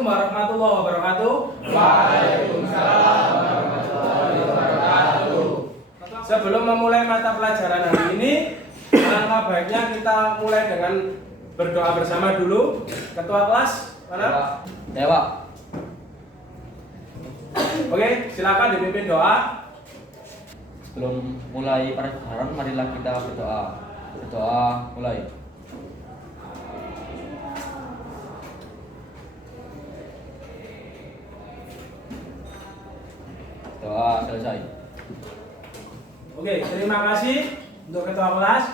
Assalamualaikum warahmatullahi wabarakatuh. Waalaikumsalam warahmatullahi wabarakatuh. Sebelum memulai mata pelajaran hari ini, alangkah baiknya kita mulai dengan berdoa bersama dulu. Ketua kelas mana? Dewa. Oke, silakan dipimpin doa. Sebelum mulai pelajaran, marilah kita berdoa. Berdoa mulai. Doa selesai. Oke, terima kasih untuk ketua kelas.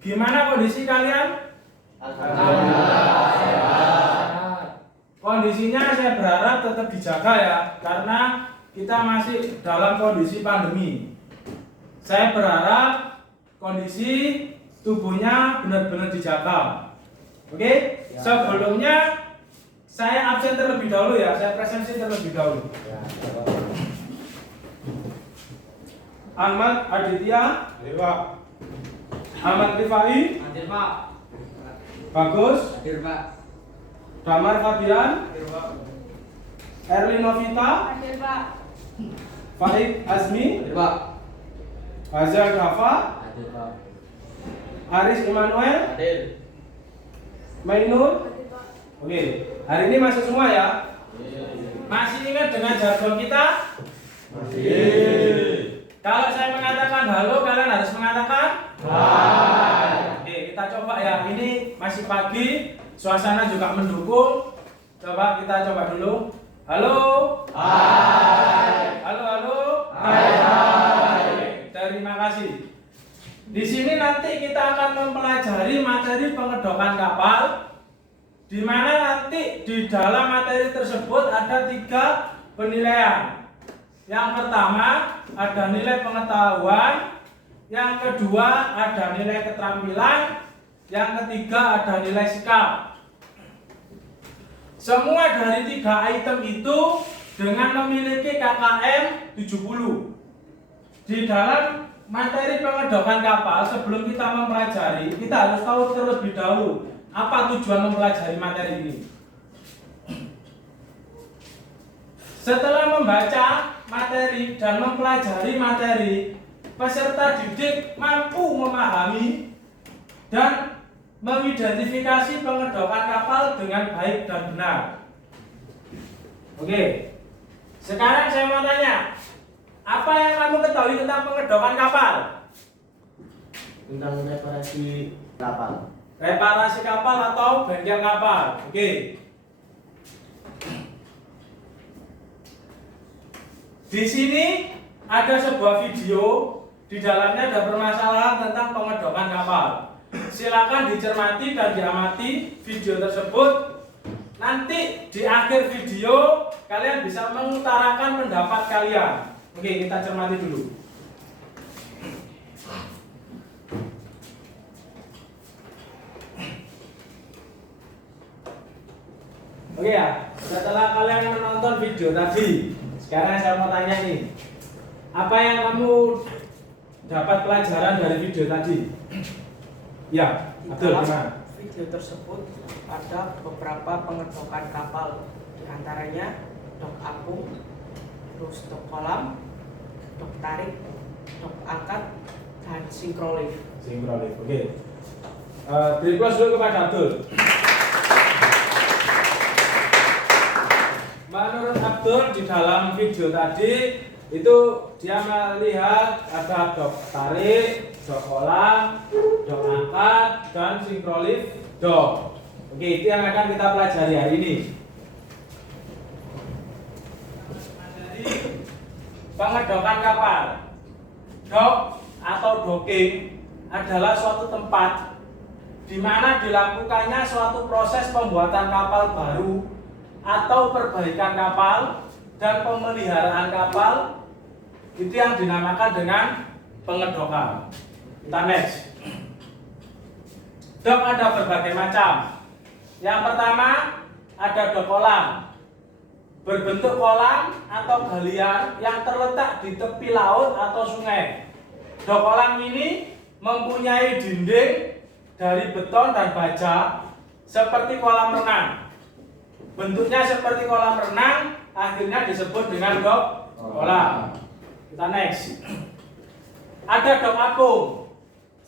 Gimana kondisi kalian? Alhamdulillah sehat. Kondisinya saya berharap tetap dijaga ya, karena kita masih dalam kondisi pandemi. Saya berharap kondisi tubuhnya benar-benar dijaga. Oke? Ya. Sebelumnya saya absen terlebih dahulu ya, saya presensi terlebih dahulu. Ya, Ahmad Aditya, Hadir Pak. Ahmad Rifai, hadir Pak. Bagus, Hadir Pak. Damar Fabian, Hadir Pak. Erlin Novita, Hadir Pak. Faik Azmi, Hadir Pak. Hazal Ghafa, Hadir Pak. Aris Immanuel, Hadir. Mainun. Hadir Pak. Oke, hari ini masih semua ya? Masih ingat dengan jargon kita? Masih. Kalau saya mengatakan halo, kalian harus mengatakan Hai. oke, kita coba ya. Ini masih pagi, suasana juga mendukung. Coba kita coba dulu. Halo. Hai. Halo, halo. Hai. Terima kasih. Di sini nanti kita akan mempelajari materi pengedokan kapal, di mana nanti di dalam materi tersebut ada 3 penilaian. Yang pertama ada nilai pengetahuan, yang kedua ada nilai keterampilan, yang ketiga ada nilai sikap. Semua dari 3 item itu dengan memiliki KKM 70. Di dalam materi pengedokan kapal, sebelum kita mempelajari, kita harus tahu terlebih dahulu apa tujuan mempelajari materi ini. Setelah membaca materi dan mempelajari materi, peserta didik mampu memahami dan mengidentifikasi pengedokan kapal dengan baik dan benar. Oke, sekarang saya mau tanya, apa yang kamu ketahui tentang pengedokan kapal? Tentang reparasi kapal. Reparasi kapal atau bengkel kapal. Oke. Di sini ada sebuah video, di dalamnya ada permasalahan tentang pengedokan kapal. Silakan dicermati dan diamati video tersebut. Nanti di akhir video kalian bisa mengutarakan pendapat kalian. Oke, kita cermati dulu. Oke ya, setelah kalian menonton video tadi, sekarang saya mau tanya nih, apa yang kamu dapat pelajaran dari video tadi? Ya, Di Abdul, dalam gimana? video tersebut ada beberapa pengedokan kapal, diantaranya dok apung, terus dok kolam, dok tarik, dok angkat, dan sinkrolis. Sinkronis, oke. Beri plus dulu kepada Abdul. Menurut Abdul di dalam video tadi itu dia melihat ada dok tarik, dok kolam, dok angkat, dan sinkronis dok. Oke, itu yang akan kita pelajari hari ini. Jadi pengedokan kapal, dok atau docking adalah suatu tempat di mana dilakukannya suatu proses pembuatan kapal baru atau perbaikan kapal dan pemeliharaan kapal. Itu yang dinamakan dengan pengedokan. Kita next. Dok ada berbagai macam. Yang pertama ada dok kolam, berbentuk kolam atau galian yang terletak di tepi laut atau sungai. Dok kolam ini mempunyai dinding dari beton dan baja seperti kolam renang. bentuknya seperti kolam renang, akhirnya disebut dengan dok kolam. Kita next. Ada dok apung,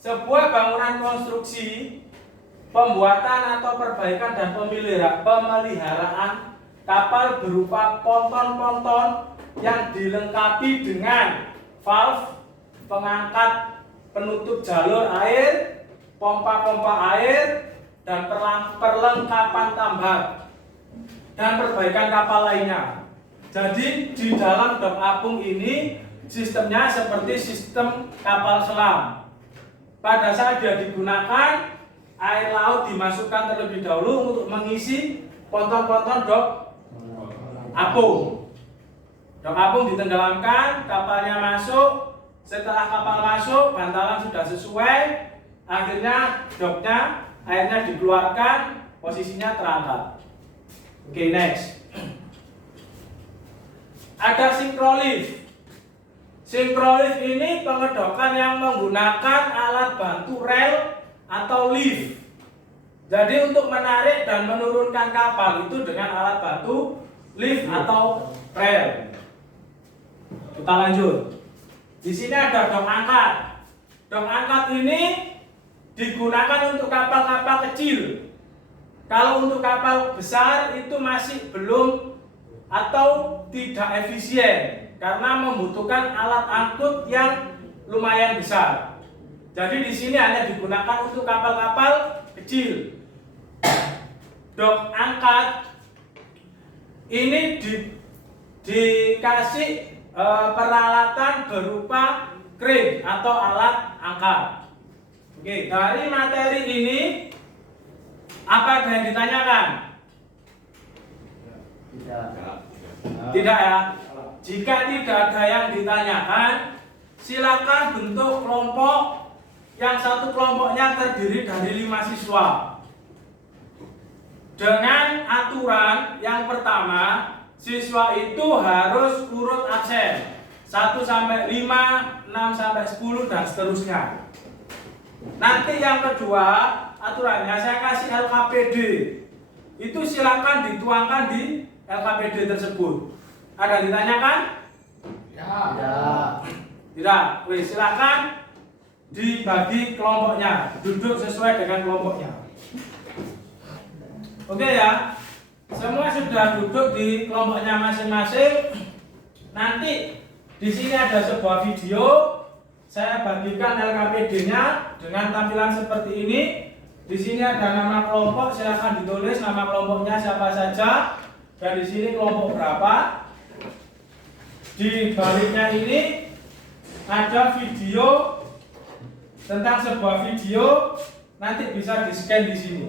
sebuah bangunan konstruksi, pembuatan atau perbaikan dan pemeliharaan kapal berupa ponton-ponton yang dilengkapi dengan valve, pengangkat penutup jalur air, pompa-pompa air, dan perlengkapan tambang dan perbaikan kapal lainnya. Jadi di dalam dok apung ini sistemnya seperti sistem kapal selam. Pada saat dia digunakan, air laut dimasukkan terlebih dahulu untuk mengisi ponton-ponton dok apung. Dok apung ditenggelamkan, kapalnya masuk. Setelah kapal masuk, bantalan sudah sesuai, akhirnya doknya, airnya dikeluarkan, posisinya terangkat. Oke, next. Ada sinkrolift. Sinkrolift ini pengedokan yang menggunakan alat bantu rel atau lift. Jadi untuk menarik dan menurunkan kapal itu dengan alat bantu lift atau rel. Kita lanjut. Di sini ada dok angkat. Dok angkat ini digunakan untuk kapal-kapal kecil. Kalau untuk kapal besar itu masih belum atau tidak efisien karena membutuhkan alat angkut yang lumayan besar. Jadi di sini hanya digunakan untuk kapal-kapal kecil. Dok angkat ini dikasih peralatan berupa crane atau alat angkat. Oke, dari materi ini apa yang ditanyakan? Tidak ya. Jika tidak ada yang ditanyakan, silakan bentuk kelompok yang satu kelompoknya terdiri dari 5 siswa. Dengan aturan yang pertama, siswa itu harus urut absen 1 sampai 5, 6 sampai 10 dan seterusnya. Nanti yang kedua, aturannya saya kasih LKPD. Itu silakan dituangkan di LKPD tersebut. Ada yang ditanyakan? Tidak. Wih, silakan dibagi kelompoknya, duduk sesuai dengan kelompoknya. Oke ya. Semua sudah duduk di kelompoknya masing-masing. Nanti di sini ada sebuah video. Saya bagikan LKPD-nya dengan tampilan seperti ini. Di sini ada nama kelompok, silakan ditulis nama kelompoknya siapa saja. Dan di sini kelompok berapa. Di baliknya ini ada video tentang sebuah video, nanti bisa di-scan di sini.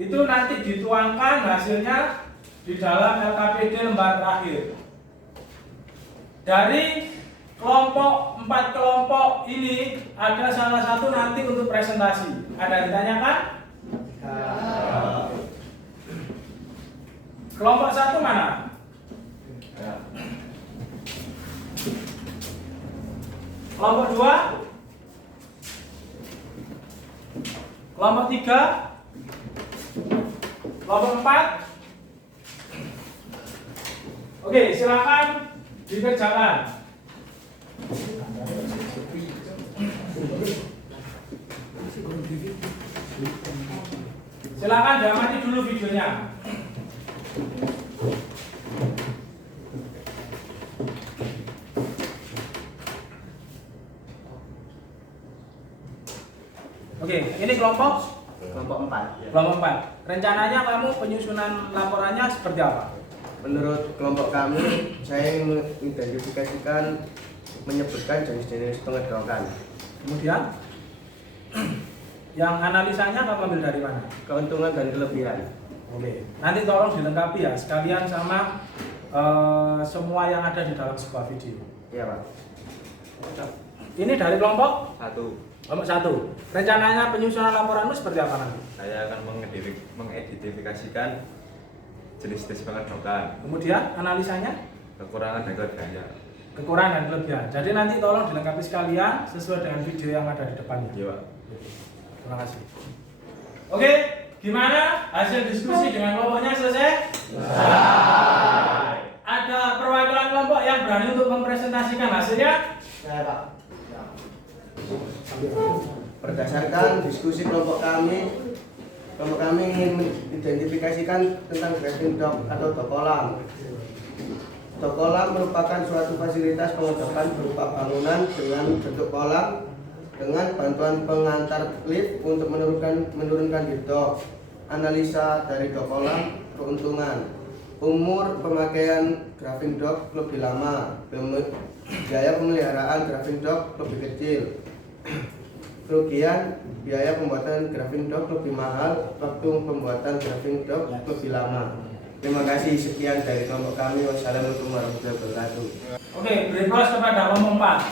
Itu nanti dituangkan hasilnya di dalam LKPD lembar terakhir. Dari kelompok 4 kelompok ini ada salah satu nanti untuk presentasi. Ada yang ditanyakan? Kelompok 1 mana? Kelompok 2? Kelompok 3? Kelompok 4? Oke, silakan dikerjakan. Silakan diamati dulu videonya. Oke, ini kelompok 4. Kelompok 4. Rencananya kamu penyusunan laporannya seperti apa? Menurut kelompok kami, saya mengidentifikasikan menyebutkan jenis-jenis pengedokan. Kemudian yang analisanya kamu ambil dari mana? Keuntungan dan kelebihan. Oke. Nanti tolong dilengkapi ya sekalian sama semua yang ada di dalam sebuah video. Iya, Pak. Ini dari kelompok 1. Kelompok 1. Rencananya penyusunan laporanmu seperti apa nanti? Saya akan mengidentifikasikan jenis-jenis pengedokan, Kemudian analisanya kekurangan dan kelebihannya. kekurangan dan kelebihan. Jadi nanti tolong dilengkapi sekalian sesuai dengan video yang ada di depannya. Iya, Pak. Terima kasih. Oke, Gimana hasil diskusi dengan kelompoknya selesai? Ada perwakilan kelompok yang berani untuk mempresentasikan hasilnya? Saya Pak. Berdasarkan diskusi kelompok kami ingin mengidentifikasikan tentang graphing dock atau dock kolam. Dock kolam merupakan suatu fasilitas pengedokan berupa bangunan dengan bentuk kolam dengan bantuan pengantar lift untuk menurunkan di dock. Analisa dari dock kolam, keuntungan, umur pemakaian graphing dock lebih lama, biaya pemeliharaan graphing dock lebih kecil, kerugian biaya pembuatan graphing dock lebih mahal, waktu pembuatan graphing dock lebih lama. Terima kasih, sekian dari kelompok kami. Wassalamualaikum warahmatullahi wabarakatuh. Oke, beri plus kepada kelompok 4.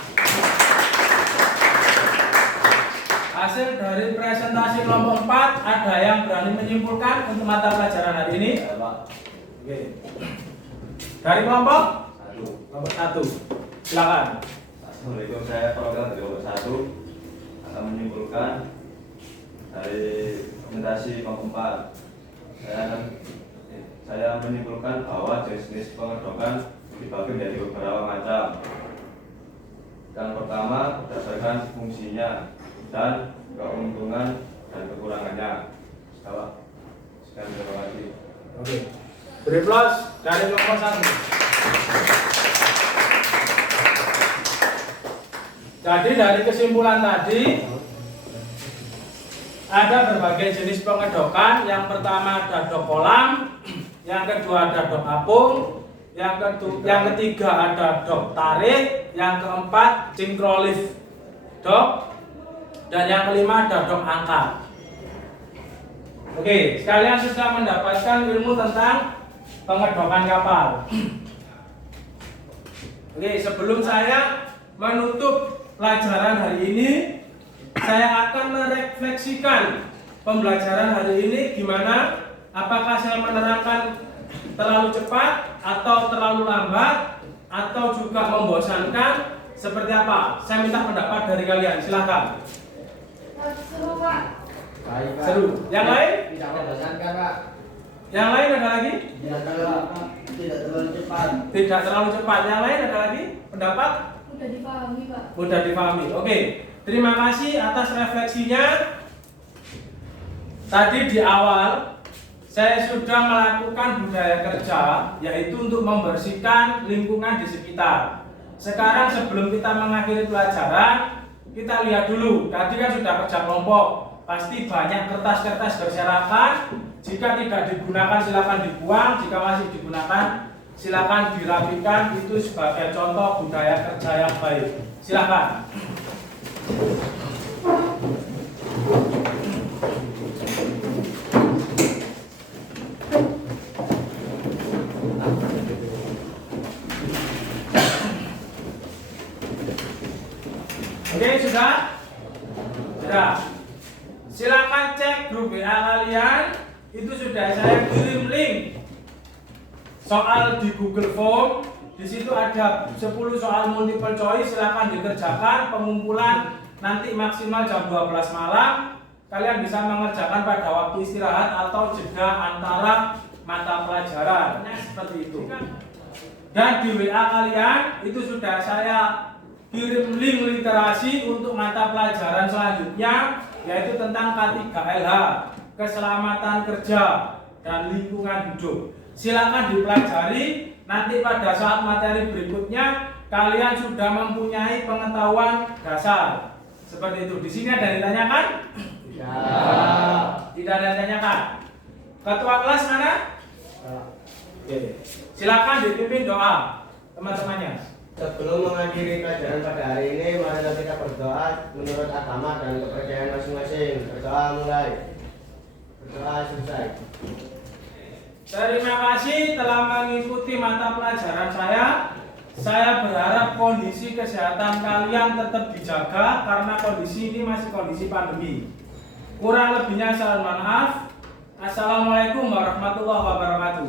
Hasil dari presentasi kelompok 4, ada yang berani menyimpulkan untuk mata pelajaran hari ini? Oke. Dari kelompok 1. Silakan. Assalamualaikum, saya program dari kelompok 1 akan menyimpulkan dari presentasi kelompok 4. Saya menyimpulkan bahwa jenis pengedokan dibagi menjadi beberapa macam. Yang pertama berdasarkan fungsinya dan keuntungan dan kekurangannya. Sekian, terima kasih. Oke. Beri plus dari kelompok 1. Jadi dari kesimpulan tadi ada berbagai jenis pengedokan. Yang pertama ada dok kolam, yang kedua ada dok apung, yang ketiga ada dok tarik, yang keempat synchrolift dok, dan yang kelima ada dok angkat. Oke, sekalian sudah mendapatkan ilmu tentang pengedokan kapal. Oke, sebelum saya menutup pelajaran hari ini, saya akan merefleksikan pembelajaran hari ini gimana. Apakah saya menerangkan terlalu cepat atau terlalu lambat atau juga membosankan? Seperti apa? Saya minta pendapat dari kalian. Silakan. Seru, Pak. Baik, Pak. Seru. Yang lain? Tidak membosankan, Pak. Yang lain ada lagi? Tidak terlalu cepat. Tidak terlalu cepat. Yang lain ada lagi? Pendapat? Udah dipahami, Pak. Mudah dipahami. Oke. Terima kasih atas refleksinya. Tadi di awal saya sudah melakukan budaya kerja, yaitu untuk membersihkan lingkungan di sekitar. Sekarang sebelum kita mengakhiri pelajaran, kita lihat dulu. Tadi kan sudah kerja kelompok, pasti banyak kertas-kertas berserakan. Jika tidak digunakan silakan dibuang, jika masih digunakan silakan dirapikan. Itu sebagai contoh budaya kerja yang baik. Silakan. Oke, sudah? Sudah. Silakan cek grup WA kalian. Itu sudah saya kirim link soal di Google Form. Di situ ada 10 soal multiple choice. Silakan dikerjakan. Pengumpulan nanti maksimal jam 12 malam. Kalian bisa mengerjakan pada waktu istirahat atau jeda antara mata pelajaran. Seperti itu. Dan di WA kalian itu sudah saya kirim link literasi untuk mata pelajaran selanjutnya, yaitu tentang K3LH, keselamatan kerja dan lingkungan hidup. Silakan dipelajari. Nanti pada saat materi berikutnya kalian sudah mempunyai pengetahuan dasar. Seperti itu. Di sini ada yang ditanyakan? Tidak ada yang ditanyakan. Ketua kelas mana? Oke. Silakan dipimpin doa teman-temannya. Sebelum mengakhiri pelajaran pada hari ini, mari kita berdoa menurut agama dan kepercayaan masing-masing. Berdoa mulai. Berdoa selesai. Terima kasih telah mengikuti mata pelajaran saya. Saya berharap kondisi kesehatan kalian tetap dijaga karena kondisi ini masih kondisi pandemi. Kurang lebihnya saya mohon maaf. Assalamualaikum warahmatullahi wabarakatuh.